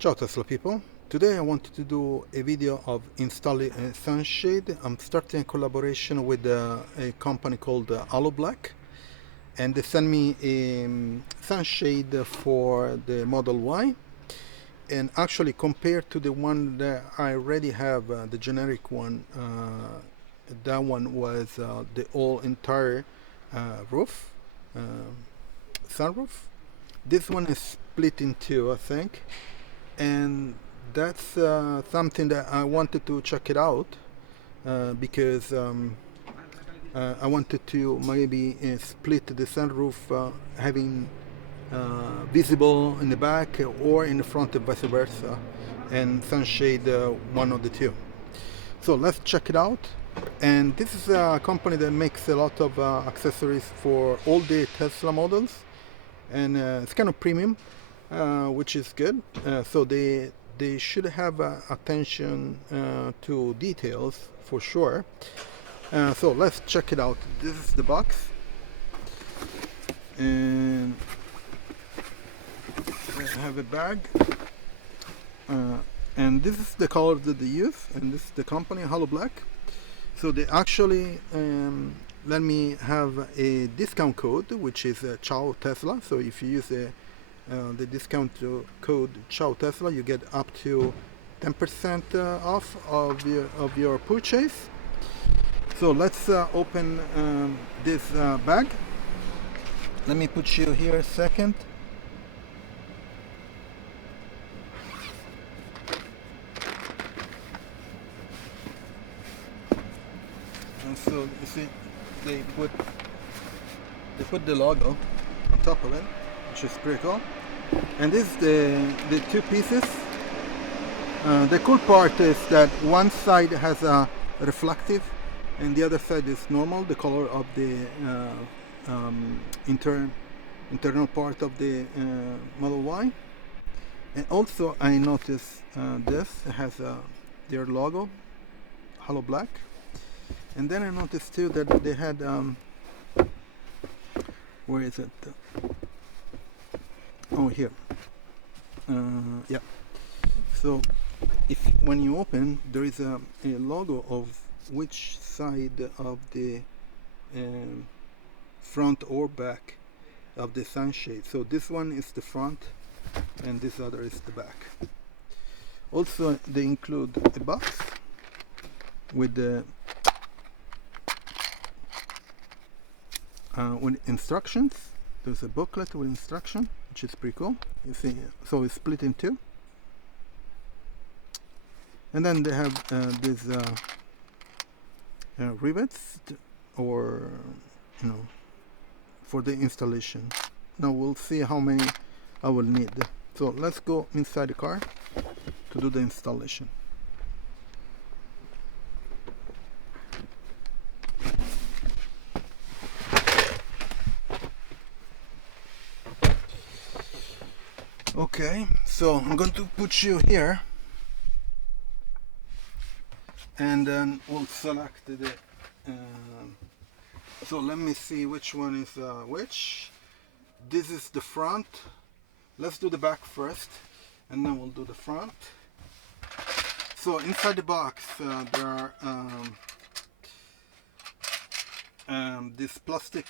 Ciao Tesla people, today I wanted to do a video of installing a sunshade. I'm starting a collaboration with a company called Black, and they sent me a sunshade for the Model Y. And actually, compared to the one that I already have, the generic one, that one was the whole entire roof, sunroof. This one is split in two, I think, and that's something that I wanted to check it out because I wanted to maybe split the sunroof, having visible in the back or in the front and vice versa, and sunshade one of the two. So let's check it out. And this is a company that makes a lot of accessories for all the Tesla models, and it's kind of premium, which is good. So they should have attention to details for sure. So let's check it out. This is the box, and I have a bag, and this is the color that they use, and this is the company Black. So they actually let me have a discount code, which is Ciao Tesla. So if you use the discount code Ciao Tesla, you get up to 10% off of your purchase. So let's open this bag. Let me put you here a second. And so you see, they put the logo on top of it, which is pretty cool. And this is the two pieces. The cool part is that one side has a reflective and the other side is normal, the color of the internal part of the Model Y. And also I noticed this has their logo, Black. And then I noticed too that they had where is it? Oh, here. Yeah. So when you open, there is a logo of which side of the front or back of the sunshade. So this one is the front and this other is the back. Also they include a box with the with instructions. There's a booklet with instruction, which is pretty cool. You see, so it's split in two. And then they have these rivets, or for the installation. Now we'll see how many I will need. So let's go inside the car to do the installation. Okay, so I'm going to put you here, and then we'll select the so let me see which one is which. This is the front. Let's do the back first and then we'll do the front. So inside the box there are this plastic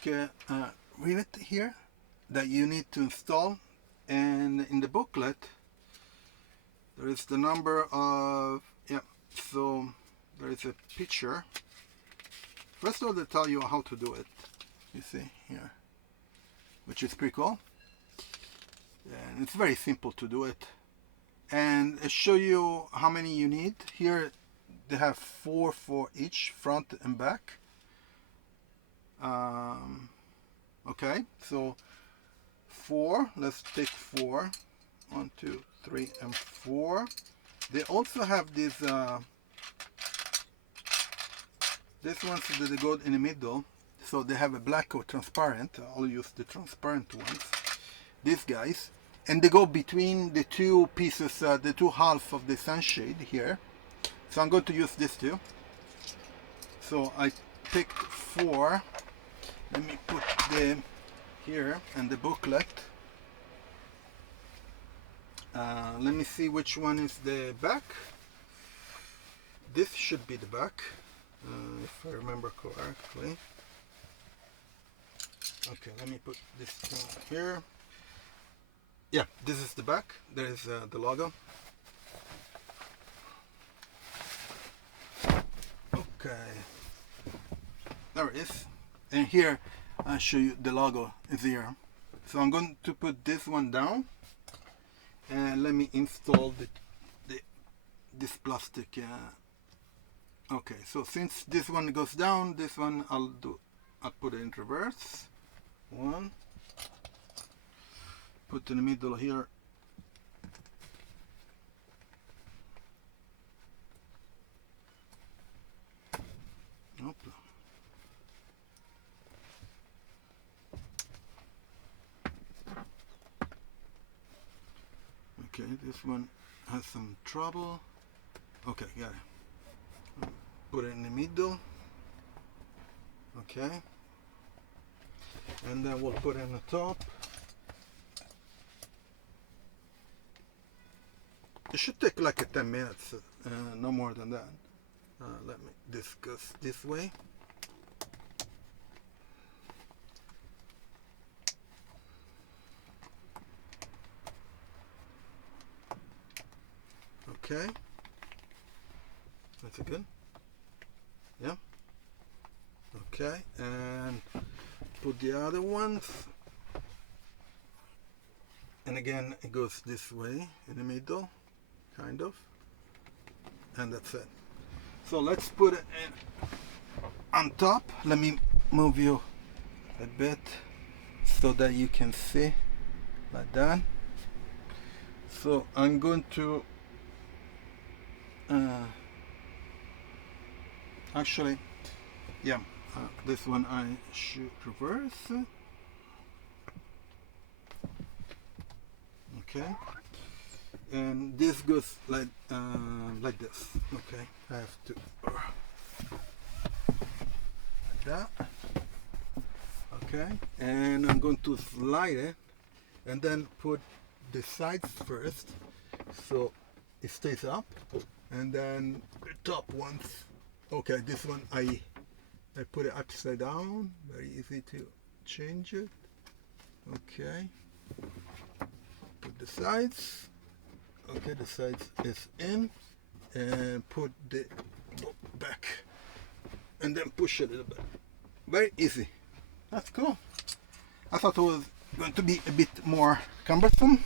rivet here that you need to install. And in the booklet there is the number of, so there is a picture. First of all, they tell you how to do it, you see here, which is pretty cool. And it's very simple to do it, and it show you how many you need. Here they have 4 for each, front and back. Okay, so 4, let's take 4. 1, 2, 3, and 4. They also have these ones that they go in the middle, so they have a black or transparent. I'll use the transparent ones, these guys, and they go between the two pieces, the two halves of the sunshade here. So I'm going to use this too. So I picked 4. Let me put them here and the booklet. Let me see which one is the back. This should be the back, if I remember correctly. Okay, let me put this down here. Yeah, this is the back. There is the logo. Okay, there it is. And here I'll show you the logo is here. So I'm going to put this one down, and let me install this plastic. Okay, so since this one goes down, this one I'll put it in reverse. One, put in the middle here. Oop. Okay, this one has some trouble. Okay, got it. Put it in the middle. Okay. And then we'll put it on the top. It should take like 10 minutes, no more than that. Let me discuss this way. Okay, that's good. Yeah. Okay, and put the other ones, and again it goes this way in the middle, kind of, and that's it. So let's put it in on top. Let me move you a bit so that you can see, like that. So I'm going to actually, yeah, this one I should reverse. Okay, and this goes like this. Okay, I have to like that. Okay, and I'm going to slide it and then put the sides first so it stays up, and then the top ones. Okay, this one I put it upside down, very easy to change it. Okay, put the sides. Okay, the sides is in, and put the back, and then push it a little bit. Very easy. That's cool. I thought it was going to be a bit more cumbersome.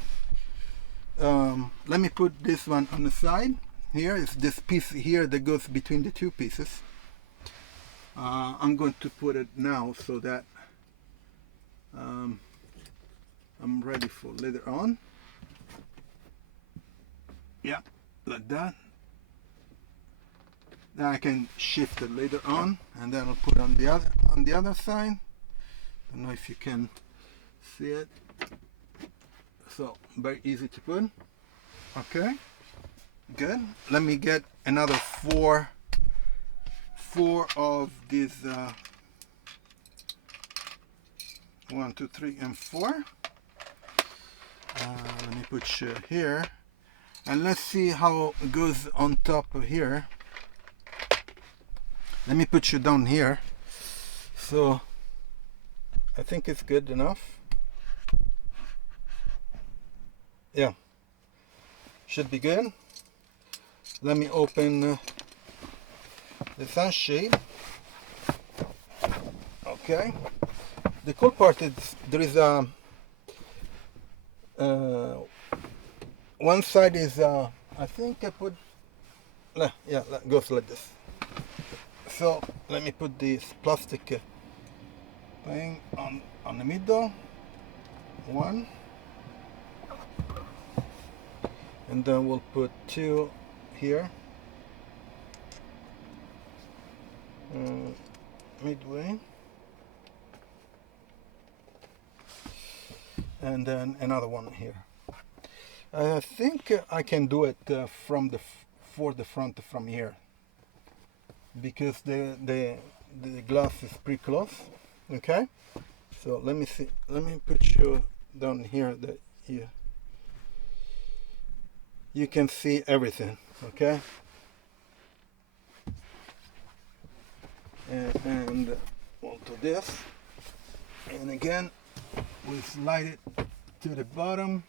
Let me put this one on the side. Here is this piece here that goes between the two pieces. I'm going to put it now so that I'm ready for later on. Yeah, like that. Then I can shift it later on, and then I'll put it on the other side. Don't know if you can see it. So very easy to put. Okay, good. Let me get another four of these. 1, 2, 3, and 4. Let me put you here, and let's see how it goes on top of here. Let me put you down here. So I think it's good enough. Yeah, should be good. Let me open the sunshade. Okay, the cool part is there is a one side is I think I put yeah, that goes like this. So let me put this plastic thing on the middle, one, and then we'll put 2 here, midway, and then another one here. I think I can do it from for the front from here, because the glass is pretty close. Okay, so let me see. Let me put you down here. That you can see everything. Okay, and we'll do this, and again we slide it to the bottom,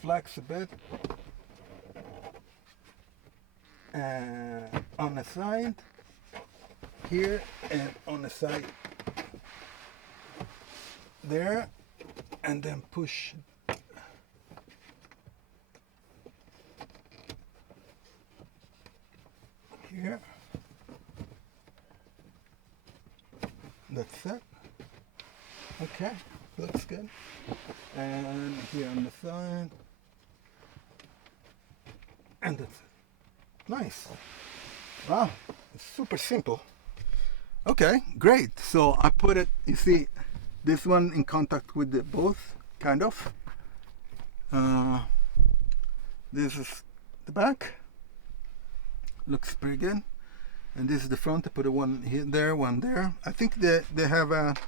flex a bit, and on the side here and on the side there, and then push here. That's it. Okay, looks good. And here on the side, and that's it. Nice. Wow, it's super simple. Okay, great. So I put it, you see, this one in contact with the both, kind of. This is the back. Looks pretty good. And this is the front. I put a one here, there, one there. I think they have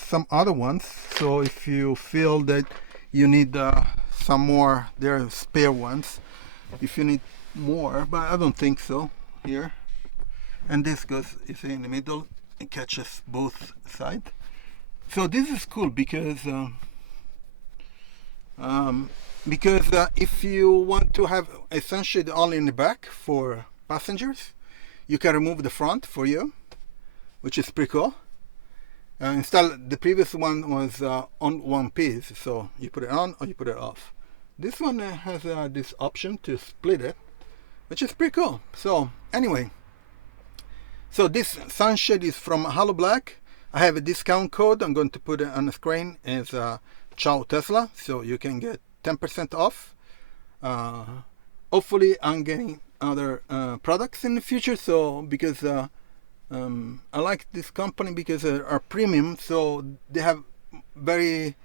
some other ones. So if you feel that you need some more, there are spare ones. If you need more, but I don't think so. Here, and this goes, you see, in the middle. It catches both sides. So this is cool because if you want to have a sunshade only in the back for passengers, you can remove the front for you, which is pretty cool. Instead, the previous one was on one piece, so you put it on or you put it off. This one has this option to split it, which is pretty cool. So anyway, so this sunshade is from Hollow Black. I have a discount code. I'm going to put it on the screen. It's Ciao Tesla, so you can get 10% off. Hopefully I'm getting other products in the future, so because I like this company because they are premium, so they have very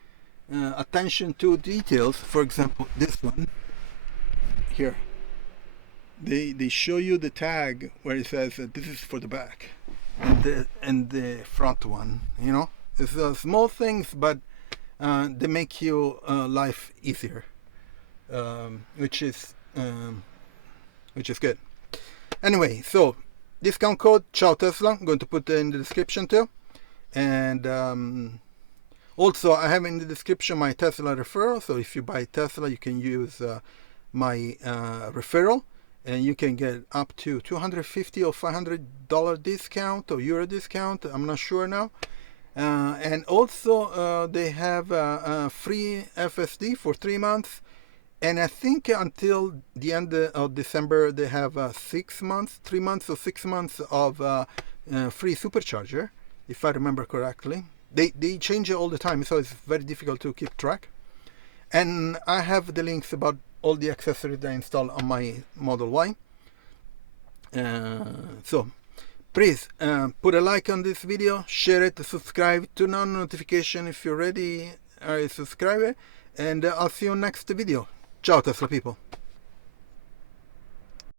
attention to details. For example, this one here, they show you the tag where it says this is for the back, and the front one, you know, it's small things, but they make you life easier, which is good. Anyway, so discount code Ciao Tesla, I'm going to put it in the description too. And also I have in the description my Tesla referral, so if you buy Tesla you can use my referral, and you can get up to $250 or $500 discount or euro discount, I'm not sure now. And also they have a free FSD for 3 months, and I think until the end of December they have 6 months, 3 months or 6 months of free Supercharger, if I remember correctly. They change it all the time, so it's very difficult to keep track. And I have the links about all the accessories I installed on my Model Y. So please put a like on this video, share it, subscribe, turn on notification if you're already a subscriber, and I'll see you next video. Ciao Tesla people.